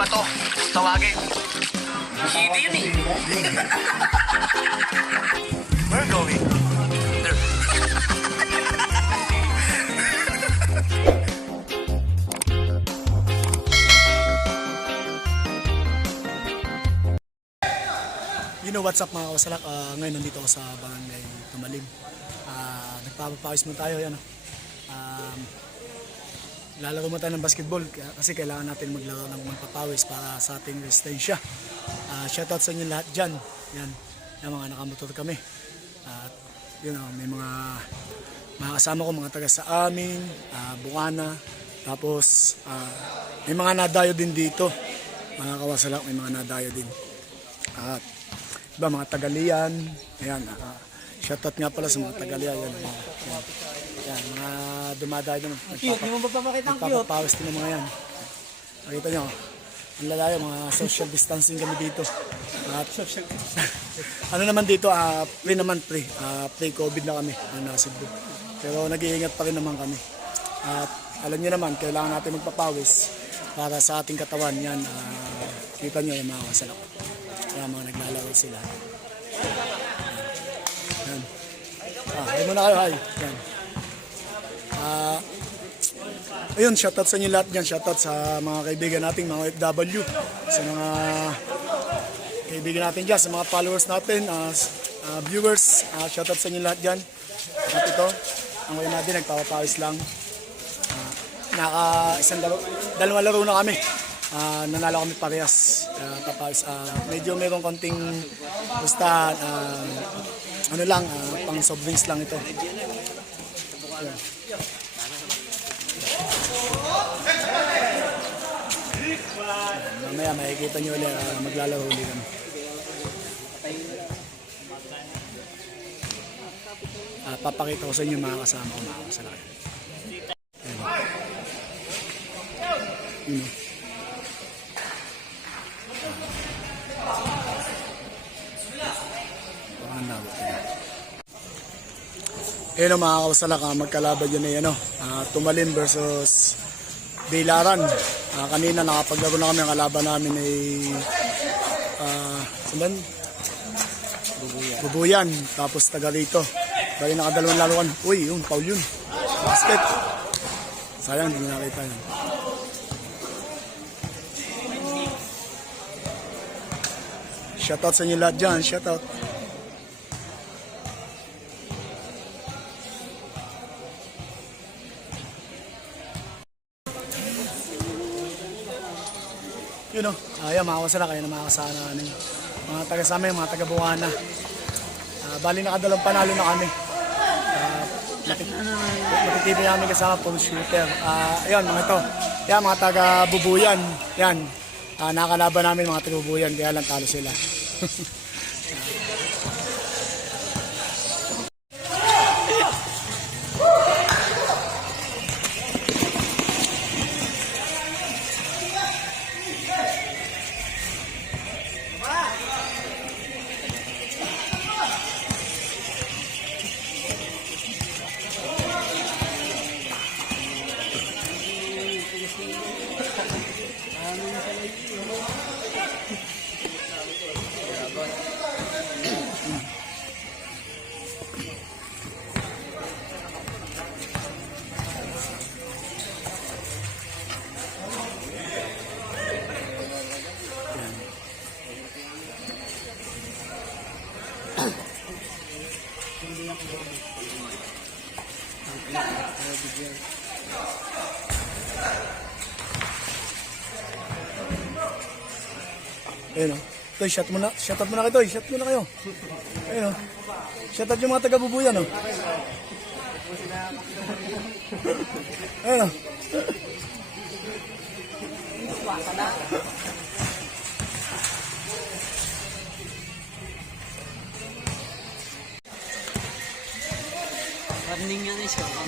ba to? Tawagin. Hindi yun eh. We're going. You know what's up mga kawasalak? Ah, ngayon nandito ako sa barangay Tumalim. Ah, nagpapapawis mo tayo. Yan. Um, lalaro mo tayo ng basketball kasi kailangan natin maglaro ng magpapawis para sa ating resistensya. Ah, shoutout sa inyo lahat dyan. Yan, yung mga nakamotor kami. At yun, oh, may mga mga kasama ko, mga taga sa amin, ah, Bukana, tapos ah, may mga nadayo din dito. Mga kawasalak, may mga nadayo din. At iba mga Tagalian, ayan, uh, shoutout nga pala sa mga Tagalian, yan, yan, yan, yan mga dumadayo naman, Cute, di mo ba papakita ang cute? nagpapapawis din ng mga yan. Nakita nyo, ang lalayo, mga social distancing kami dito. At ano naman dito, ah pre naman pre, ah pre-COVID na kami, ang nasa Cebu. Pero nag-iingat pa rin naman kami. At alam niyo naman, kailangan natin magpapawis para sa ating katawan yan. ah, kita nyo yung mga kasalak. Kaya mga naglalaro sila. Yan. Ah, hi muna kayo, hi. Yan. Ah, ayun, shoutout sa inyo lahat dyan. Shoutout sa mga kaibigan nating mga OFW. Sa mga kaibigan natin dyan, sa mga followers natin, s- ah, viewers. ah, shoutout sa inyo lahat dyan. At ito, ang way natin, nagpapapawis lang. Ah, naka isang laro, dalawang laro na kami. Ah, nanalo kami parehas. Uh, papawis. Ah, medyo mayroong konting basta ah, ano lang, ah, pang soft lang ito. Ayan. Mamaya makikita nyo ulit, ah, maglalaro ulit kami. Ah, papakita ko sa inyo mga kasama ko mga. Ayan. Yun, yun. Ayun ang mga kawasalak, ah, magkalaban yun ay ano, ah, Tumalin versus Bilaran. Ah, kanina nakapaglaro na kami, ang kalaban namin ay ah, saan Bubuyan. Bubuyan, tapos taga rito. Bali nakadalawang laruan. Uy, yun, foul yun. Basket. Sayang, hindi nakita yan. Shoutout sa inyo lahat dyan, shoutout. Yun o, ayan mga kasala, kayo na mga kasana ano, mga taga sa amin, mga taga Buwana. Ah, bali nakadalang panalo na kami. Uh, matitipid namin kasama full shooter. Ah, ayun mga ito. Yan mga taga Bubuyan. Yan. Ah, nakakalaban namin mga taga Bubuyan kaya lang talo sila. Ayun o. Toy, shot mo na. Shoutout mo na kayo, Toy. Shot mo na kayo. Ayun o. Shoutout yung mga taga Bubuyan o. Ayun o. Warning nga na siya.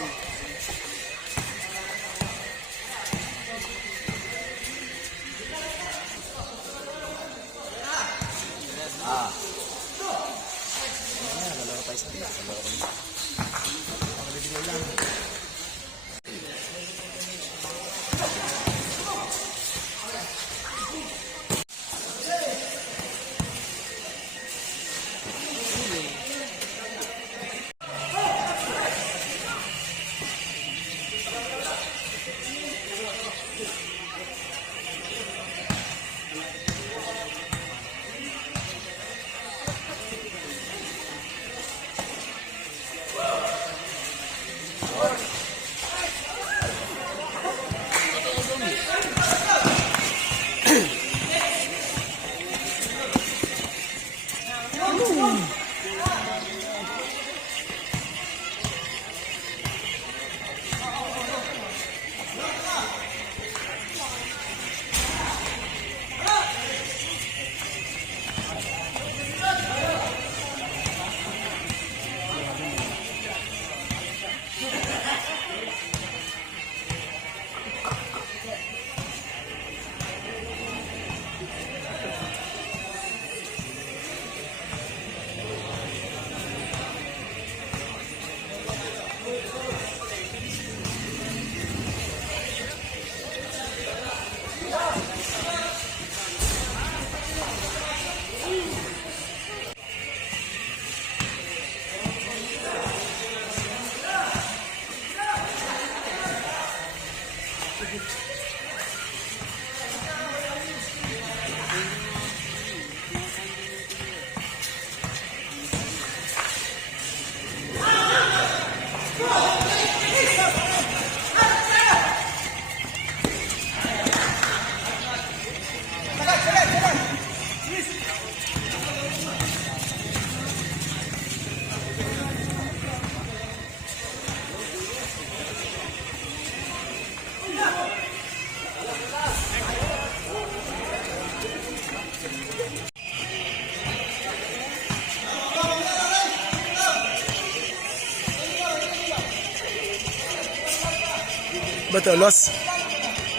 Ano? Ba't ulos?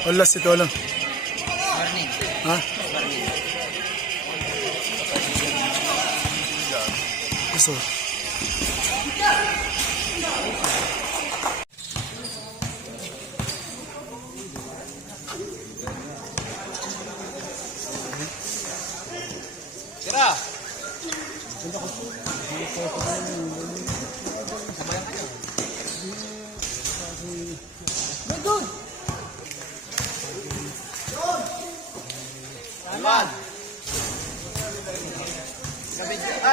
Ulos ito lang. Morning. Ha? Gusto. Tira! Aman!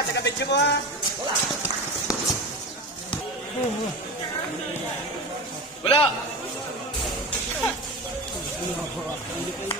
Ah, taga video mo ha? Wala! Ano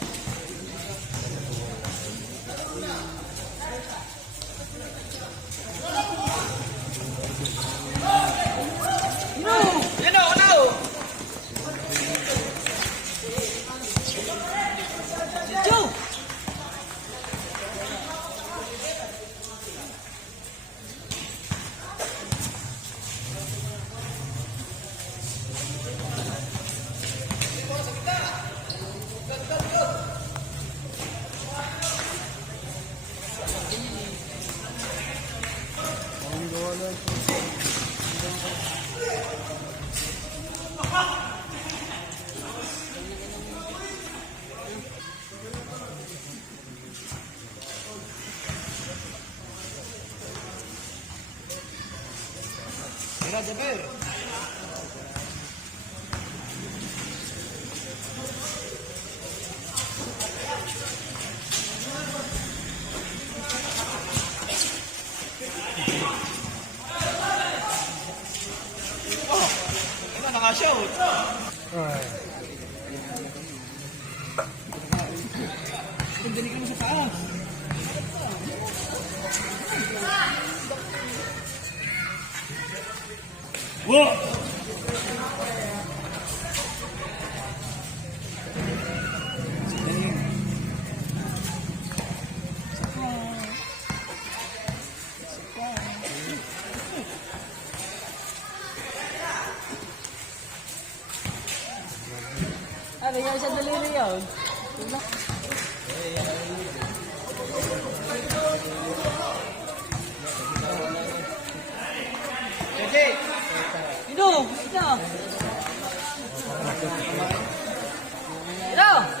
Ano yan sa daliri yun? Ino! Ino! Ino! Yun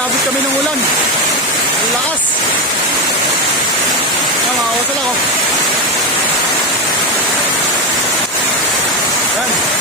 inabot kami ng ulan. Ang lakas. Yan, mga kawasan ako. Yan.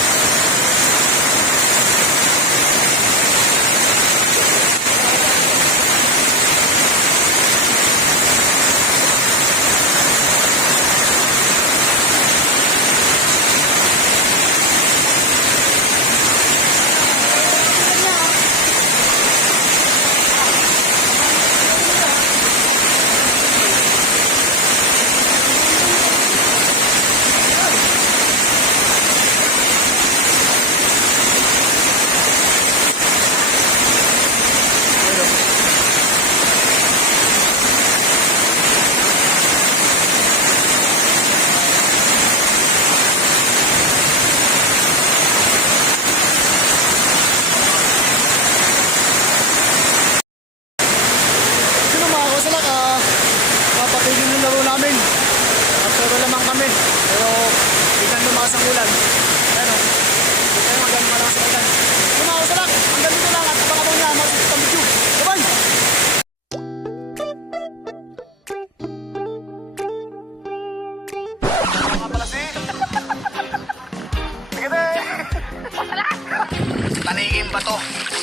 To?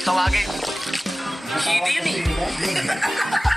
Tawagin. Hindi yun eh.